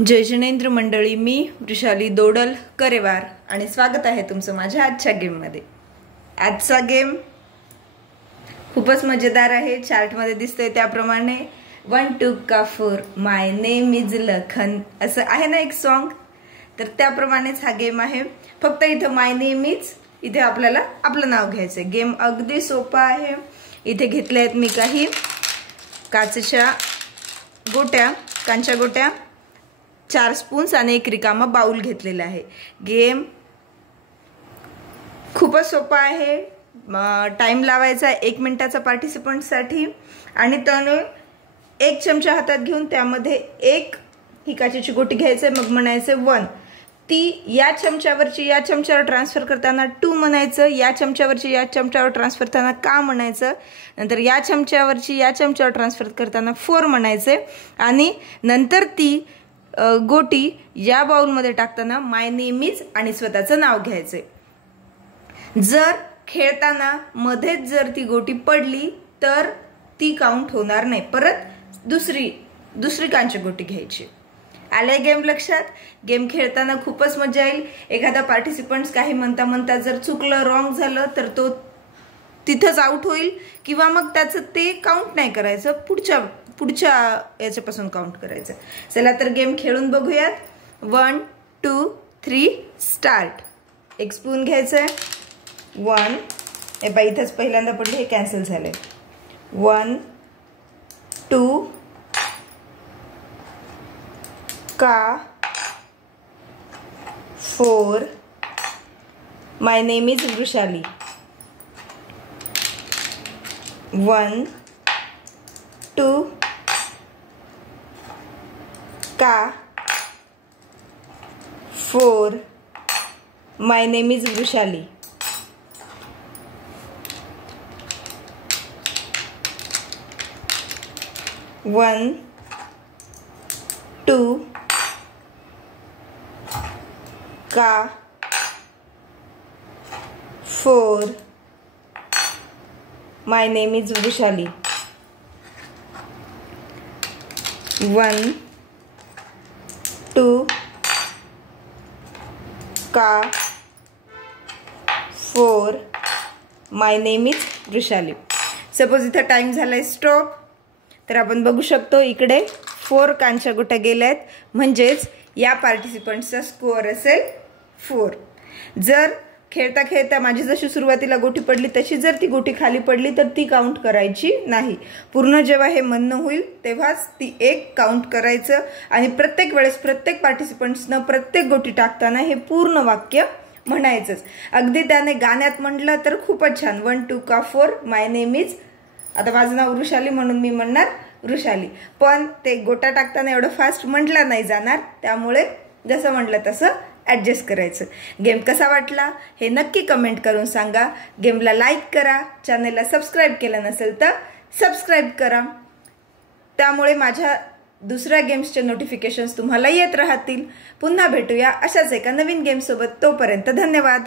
जय जिनेंद्र मंडळी, मी वृषाली दोडल करेवार आणि स्वागत आहे तुमचं माझ्या आजच्या गेममध्ये। आजचा गेम खूपच मजेदार आहे। चार्टमध्ये दिसतंय त्याप्रमाणे 1 2 का 4 माय नेम इज लखन असं आहे ना एक सॉन्ग, तर त्याप्रमाणेच हा गेम आहे। फक्त इथं माय नेम इज इथे आपल्याला आपलं नाव घ्यायचंय। गेम अगदी सोपा आहे। इथे घेतले आहेत मी काही काचेच्या गोट्या, कांच्या गोट्या, 4 स्पून्स आणि एक रिकामा बाउल घेतलेला आहे। गेम खूपच सोपा आहे। टाइम लावायचा 1 मिनिटाचा पार्टिसिपंटसाठी आणि त्याने 1 चमचा हातात घेऊन त्यामध्ये एक ही काचेची गोटी घ्यायचं, मग म्हणायचं 1, ती या चमच्यावरची या चमच्यावर ट्रान्सफर करताना 2 म्हणायचं, या चमच्यावरची या चमच्यावर ट्रान्सफर करताना का म्हणायचं, नंतर या चमच्यावरची या चमच्यावर ट्रान्सफर करताना 4 म्हणायचे आणि नंतर ती गोटी या बाउलमध्ये टाकताना माय नेम इज आणि स्वतःचं नाव घ्यायचे। जर खेळताना मध्येच जर ती गोटी पडली तर ती काउंट होणार नाही, परत दुसरी कांची गोटी घ्यायची। आले गेम लक्षात? गेम खेळताना खूपच मजा येईल। एखादा पार्टिसिपंट्स काही म्हणता जर चुकलं, रॉंग झालं तर तो तिथंच आउट होईल किंवा मग त्याचं ते काउंट नाही करायचं, पुढच्या याच्यापासून काउंट करायचं। चला तर गेम खेळून बघूयात। 1 2 3 स्टार्ट। 1 स्पून घ्यायचंय। 1 हे बाई इथंच पहिल्यांदा पडले, हे कॅन्सल झाले। 1 2 का 4 माय नेम इज वृषाली। 1 2 का 4 माय नेम इज वृषाली। 1 2 का 4 माय नेम इज वृषाली। 1 2 का 4 माय नेम इज वृषाली। सपोज इथं टाइम झालाय स्टॉप, तर आपण बघू शकतो इकडे 4 कांच्या गोट्या गेल्यात, म्हणजेच या पार्टिसिपंटचा स्कोअर असेल 4। जर खेळता खेळता माझी जशी सुरुवातीला गोटी पडली तशी जर ती गोटी खाली पडली तर ती काउंट करायची नाही। पूर्ण जेव्हा हे म्हणणं होईल तेव्हाच ती 1 काउंट करायचं आणि प्रत्येक वेळेस प्रत्येक पार्टिसिपंट्सनं प्रत्येक गोटी टाकताना हे पूर्ण वाक्य म्हणायचंच। अगदी त्याने गाण्यात म्हटलं तर खूपच छान। 1 2 का 4 माय नेम इज, आता माझं नाव वृषाली म्हणून मी म्हणणार वृषाली, पण ते गोटा टाकताना एवढं फास्ट म्हटलं नाही जाणार, त्यामुळे जसं म्हटलं तसं ॲडजस्ट करायचं। गेम कसा वाटला हे नक्की कमेंट करून सांगा। गेमला लाईक करा, चॅनलला सबस्क्राईब केलं नसेल तर सबस्क्राईब करा, त्यामुळे माझ्या दुसऱ्या गेम्सचे नोटिफिकेशन्स तुम्हाला येत राहतील। पुन्हा भेटूया अशाच एका नवीन गेमसोबत, तोपर्यंत धन्यवाद।